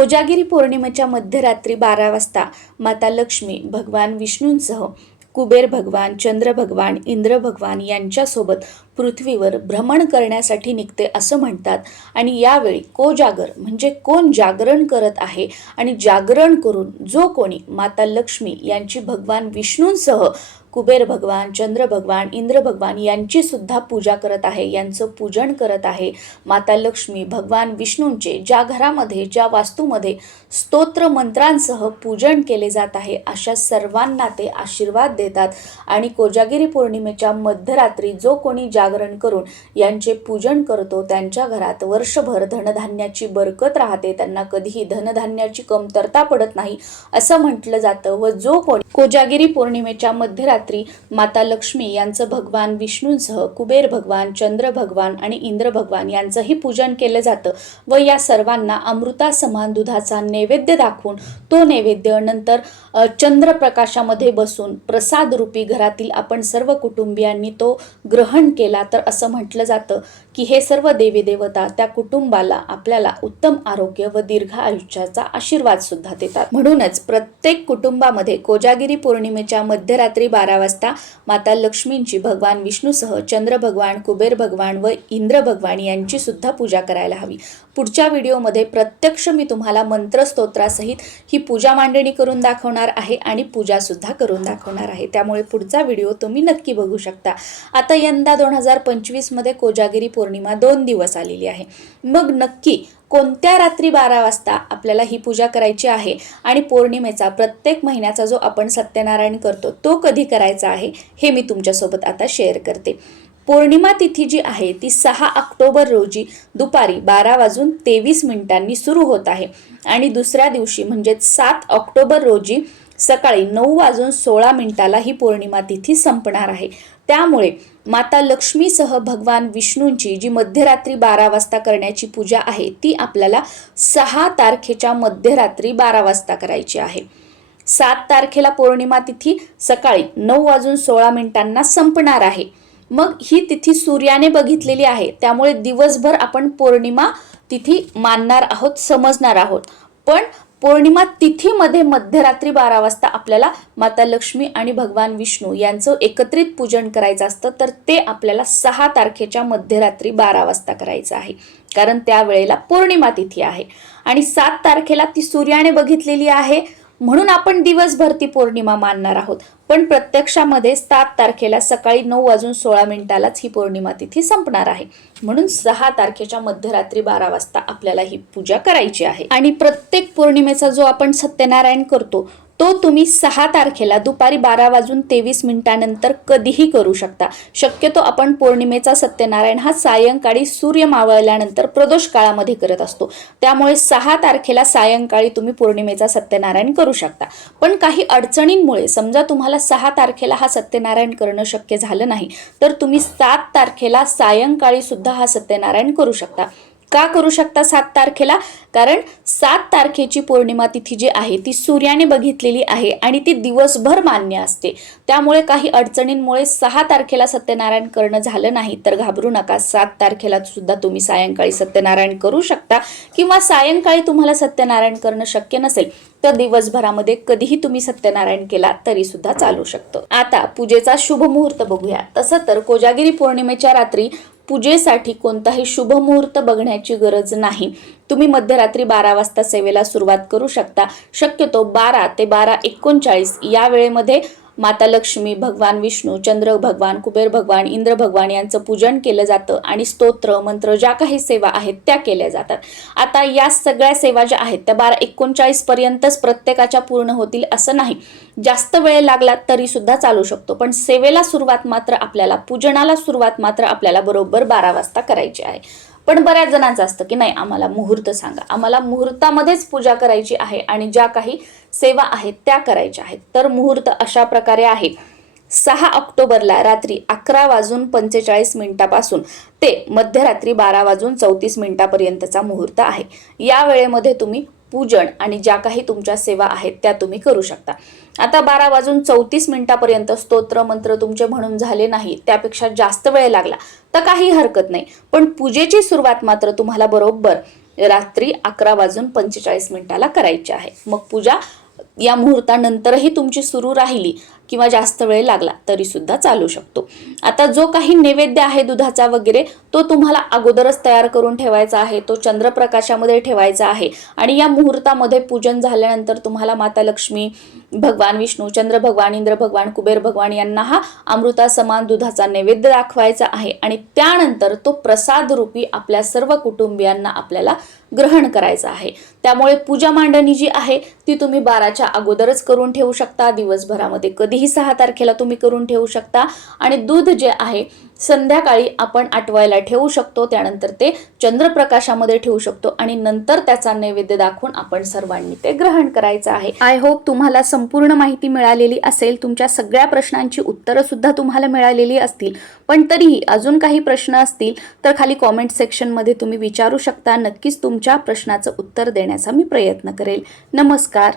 कोजागिरी पौर्णिमेच्या मध्यरात्री बारा वाजता माता लक्ष्मी भगवान विष्णूंसह कुबेर भगवान चंद्र भगवान इंद्र भगवान यांच्यासोबत पृथ्वीवर भ्रमण करण्यासाठी निघते असं म्हणतात. आणि यावेळी कोजागर म्हणजे कोण जागरण करत आहे आणि जागरण करून जो कोणी माता लक्ष्मी यांची भगवान विष्णूंसह कुबेर भगवान चंद्र भगवान इंद्र भगवान यांची सुद्धा पूजा करत आहे यांचं पूजन करत आहे. माता लक्ष्मी भगवान विष्णूंचे ज्या घरामध्ये ज्या वास्तूमध्ये स्तोत्र मंत्रांसह पूजन केले जात आहे अशा सर्वांना ते आशीर्वाद देतात. आणि कोजागिरी पौर्णिमेच्या मध्यरात्री जो कोणी जाग जागरण करून यांचे पूजन करतो त्यांच्या घरात वर्षभर धनधान्याची बरकत राहते त्यांना कधीही धनधान्याची कमतरता पडत नाही असं म्हटलं जातं व जो कोणी कोजागिरी पौर्णिमेच्या मध्यरात्री माता लक्ष्मी यांचं भगवान विष्णूंसह कुबेर भगवान चंद्र भगवान आणि इंद्र भगवान यांचंही पूजन केलं जातं व या सर्वांना अमृता समान दुधाचा नैवेद्य दाखवून तो नैवेद्य नंतर चंद्रप्रकाशामध्ये बसून प्रसाद रूपी घरातील आपण सर्व कुटुंबियांनी तो ग्रहण केला. तर असं म्हटलं जातं की हे सर्व देवी देवता त्या कुटुंबाला आपल्याला उत्तम आरोग्य व दीर्घ आयुष्याचा आशीर्वाद सुद्धा देतात. म्हणूनच प्रत्येक कुटुंबामध्ये कोजागिरी पौर्णिमेच्या मध्यरात्री बारा वाजता माता लक्ष्मींची भगवान विष्णूसह चंद्र भगवान कुबेर भगवान व इंद्र भगवान यांची सुद्धा पूजा करायला हवी. पुढच्या व्हिडिओमध्ये प्रत्यक्ष मी तुम्हाला मंत्रस्तोत्रासहित ही पूजा मांडणी करून दाखवणार आहे आणि पूजा सुद्धा करून दाखवणार आहे. त्यामुळे पुढचा व्हिडिओ तुम्ही नक्की बघू शकता. आता यंदा दोन हजार पंचवीसमध्ये कोजागिरी पौर्णिमा दोन दिवस आलेली आहे. मग नक्की कोणत्या रात्री बारा वाजता आपल्याला ही पूजा करायची आहे आणि पौर्णिमेचा प्रत्येक महिन्याचा जो आपण सत्यनारायण करतो तो कधी करायचा आहे हे मी तुमच्यासोबत आता शेअर करते. पौर्णिमा तिथी जी आहे ती सहा ऑक्टोबर रोजी दुपारी बारा वाजून तेवीस मिनिटांनी सुरू होत आहे. आणि दुसऱ्या दिवशी म्हणजेच सात ऑक्टोबर रोजी सकाळी नऊ वाजून सोळा मिनिटाला ही पौर्णिमा तिथी संपणार आहे. त्यामुळे माता लक्ष्मीसह भगवान विष्णूंची जी मध्यरात्री बारा वाजता करण्याची पूजा आहे ती आपल्याला सहा तारखेच्या मध्यरात्री बारा वाजता करायची आहे. सात तारखेला पौर्णिमा तिथी सकाळी नऊ वाजून सोळा मिनिटांना संपणार आहे. मग ही तिथी सूर्याने बघितलेली आहे त्यामुळे दिवसभर आपण पौर्णिमा तिथी मानणार आहोत समजणार आहोत. पण पौर्णिमा तिथीमध्ये मध्यरात्री बारा वाजता आपल्याला माता लक्ष्मी आणि भगवान विष्णू यांचं एकत्रित पूजन करायचं असतं तर ते आपल्याला सहा तारखेच्या मध्यरात्री बारा वाजता करायचं आहे. कारण त्यावेळेला पौर्णिमा तिथी आहे. आणि सात तारखेला ती सूर्याने बघितलेली आहे. म्हणून आपण दिवसभर ती पौर्णिमा मानणार आहोत. पण प्रत्यक्षामध्ये सात तारखेला सकाळी नऊ वाजून सोळा मिनिटालाच ही पौर्णिमा तिथी संपणार आहे. म्हणून सहा तारखेच्या मध्यरात्री बारा वाजता आपल्याला ही पूजा करायची आहे. आणि प्रत्येक पौर्णिमेचा जो आपण सत्यनारायण करतो तो तुम्ही सहा तारखेला दुपारी बारा वाजून तेवीस मिनिटानंतर कधीही करू शकता. शक्यतो आपण पौर्णिमेचा सत्यनारायण हा सायंकाळी सूर्य मावळल्यानंतर प्रदोष काळामध्ये करत असतो. त्यामुळे सहा तारखेला सायंकाळी तुम्ही पौर्णिमेचा सत्यनारायण करू शकता. पण काही अडचणींमुळे समजा तुम्हाला सहा तारखेला हा सत्यनारायण करणं शक्य झालं नाही तर तुम्ही सात तारखेला सायंकाळी सुद्धा हा सत्यनारायण करू शकता. का करू शकता सात तारखेला? कारण सात तारखेची पौर्णिमा तिथी जी आहे ती सूर्याने बघितलेली आहे आणि ती दिवसभर मान्य असते. त्यामुळे काही अडचणींमुळे सहा तारखेला सत्यनारायण करणं झालं नाही. तर घाबरू नका. सात तारखेला सुद्धा तुम्ही सायंकाळी सत्यनारायण करू शकता किंवा सायंकाळी तुम्हाला सत्यनारायण करणं शक्य नसेल तर दिवसभरामध्ये कधीही तुम्ही सत्यनारायण केला तरी सुद्धा चालू शकतं. आता पूजेचा शुभ मुहूर्त बघूया. तसं तर कोजागिरी पौर्णिमेच्या रात्री पूजेसाठी कोणताही शुभ मुहूर्त बघण्याची गरज नाही. तुम्ही मध्यरात्री बारा वाजता सेवेला सुरुवात करू शकता. शक्यतो बारा ते बारा एकोणचाळीस या वेळेमध्ये माता लक्ष्मी भगवान विष्णू चंद्र भगवान कुबेर भगवान इंद्र भगवान यांचं पूजन केलं जातं आणि स्तोत्र मंत्र ज्या काही सेवा आहेत त्या केल्या जातात. आता या सगळ्या सेवा ज्या आहेत त्या बारा एकोणचाळीस पर्यंतच प्रत्येकाच्या पूर्ण होतील असं नाही. जास्त वेळ लागला तरी सुद्धा चालू शकतो पण सेवेला सुरुवात मात्र आपल्याला पूजनाला सुरुवात मात्र आपल्याला बरोबर बारा वाजता करायची आहे. पण बऱ्याच जणांचं असतं की नाही आम्हाला मुहूर्त सांगा. आम्हाला मुहूर्तामध्येच पूजा करायची आहे आणि ज्या काही सेवा आहेत त्या करायच्या आहेत. तर मुहूर्त अशा प्रकारे आहे. सहा ऑक्टोबरला रात्री अकरा वाजून पंचेचाळीस मिनिटापासून ते मध्यरात्री बारा वाजून चौतीस मिनिटापर्यंतचा मुहूर्त आहे. या वेळेमध्ये तुम्ही पूजन आणि ज्या काही तुमच्या सेवा आहेत त्या तुम्ही करू शकता. आता बारा वाजून चौतीस मिनिटापर्यंत स्तोत्र मंत्र तुमचे म्हणून झाले नाही त्यापेक्षा जास्त वेळ लागला तर काही हरकत नाही. पण पूजेची सुरुवात मात्र तुम्हाला बरोबर रात्री अकरा वाजून पंचेचाळीस मिनिटाला करायची आहे. मग पूजा या मुहूर्तानंतरही तुमची सुरू राहिली. किंवा जास्त वेळ लागला तरी सुद्धा चालू शकतो. आता जो काही नैवेद्य आहे दुधाचा वगैरे तो तुम्हाला अगोदरच तयार करून ठेवायचा आहे तो चंद्रप्रकाशामध्ये ठेवायचा आहे आणि या मुहूर्तामध्ये पूजन झाल्यानंतर तुम्हाला माता लक्ष्मी भगवान विष्णू चंद्र भगवान इंद्र भगवान कुबेर भगवान यांना हा अमृता समान दुधाचा नैवेद्य दाखवायचा आहे आणि त्यानंतर तो प्रसाद रूपी आपल्या सर्व कुटुंबियांना आपल्याला ग्रहण करायचा आहे. त्यामुळे पूजा मांडणी जी आहे ती तुम्ही बाराच्या अगोदरच करून ठेवू शकता. दिवसभरामध्ये कधी कधीही सहा तारखेला तुम्ही करून ठेवू शकता. आणि दूध जे आहे संध्याकाळी आपण आटवायला ठेवू शकतो. त्यानंतर ते चंद्रप्रकाशामध्ये ठेवू शकतो. आणि नंतर त्याचा नैवेद्य दाखवून आपण सर्वांनी ते ग्रहण करायचं आहे. आय होप तुम्हाला संपूर्ण माहिती मिळालेली असेल. तुमच्या सगळ्या प्रश्नांची उत्तरं सुद्धा तुम्हाला मिळालेली असतील. पण तरीही अजून काही प्रश्न असतील तर खाली कॉमेंट सेक्शनमध्ये तुम्ही विचारू शकता. नक्कीच तुमच्या प्रश्नाचं उत्तर देण्याचा मी प्रयत्न करेल. नमस्कार.